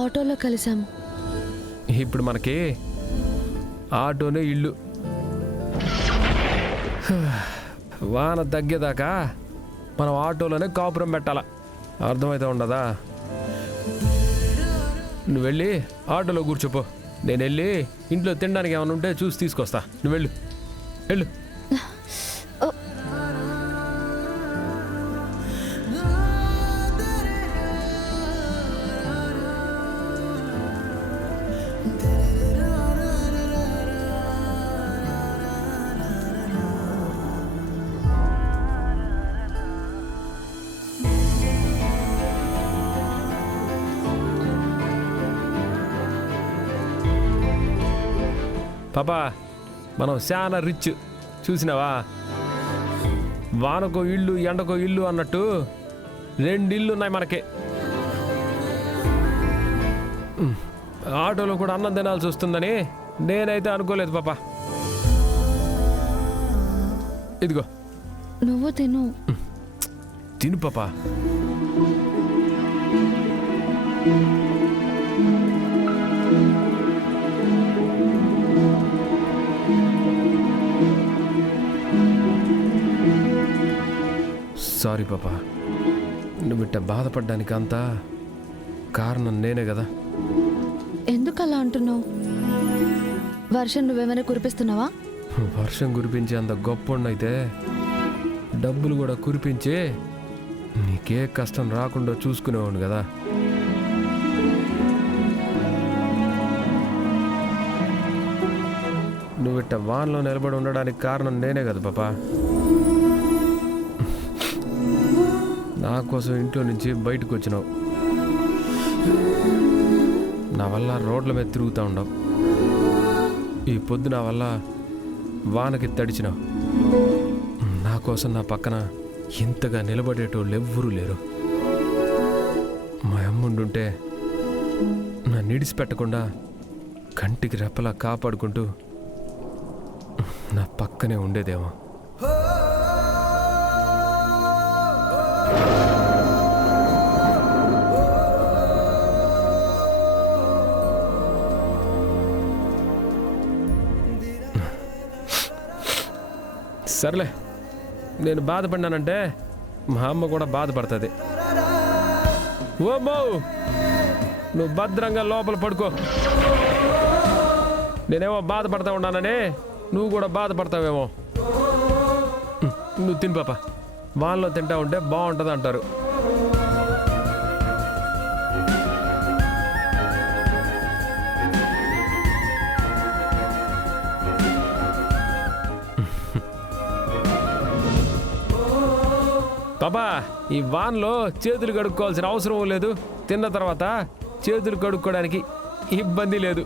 ఆటోలో కలిసాం. ఇప్పుడు మనకి ఆటోనే ఇల్లు. వాన తగ్గేదాకా మనం ఆటోలోనే కాపురం పెట్టాల. అర్థమైతే ఉండదా? నువ్వు వెళ్ళి ఆటోలో కూర్చోపో. నేను వెళ్ళి ఇంట్లో తినడానికి ఏమైనా ఉంటే చూసి తీసుకొస్తా. నువ్వు వెళ్ళు వెళ్ళు. పాపా, మనం చాలా రిచ్. చూసినావా? వానకో ఇల్లు ఎండకో ఇల్లు అన్నట్టు 2 ఇళ్ళు ఉన్నాయి మనకి. ఆటోలో కూడా అన్నం తినాల్సి వస్తుందని నేనైతే అనుకోలేదు పాపా. ఇదిగో నువ్వు తిను. తిను పాపా. సారీ పాపా, నువ్వు ఇట్ట బాధపడ్డానికి అంతా కారణం నేనే కదా. ఎందుకు అలా అంటున్నావు? వర్షం నువ్వేమైనా కురిపిస్తున్నావా? వర్షం కురిపించే అంత గొప్పోడినైతే డబ్బులు కూడా కురిపించి నీకే కష్టం రాకుండా చూసుకునేవాడు కదా. నువ్వు ఇట్ట వాన్లో నిలబడి ఉండడానికి కారణం నేనే కదా పాపా. నా కోసం ఇంట్లో నుంచి బయటకు వచ్చినావు. నా వల్ల రోడ్ల మీద తిరుగుతూ ఉండవు. ఈ పొద్దు నా వల్ల వానకి తడిచినావు. నా కోసం నా పక్కన ఇంతగా నిలబడేటోళ్ళు ఎవ్వరూ లేరు. మా అమ్ముండుంటే నా నిడిచిపెట్టకుండా కంటికి రెప్పలా కాపాడుకుంటూ నా పక్కనే ఉండేదేమో. సర్లే, నేను బాధపడినానంటే మా అమ్మ కూడా బాధపడుతుంది. ఓ బావు, నువ్వు భద్రంగా లోపల పడుకో. నేనేమో బాధపడతా ఉన్నానని నువ్వు కూడా బాధపడతావేమో. నువ్వు తిని పాప. వాన్లో తింటా ఉంటే బాగుంటుంది అంటారు. పాపా, ఈ వాన్లో చేతులు కడుక్కోవాల్సిన అవసరం లేదు. తిన్న తర్వాత చేతులు కడుక్కోవడానికి ఇబ్బంది లేదు.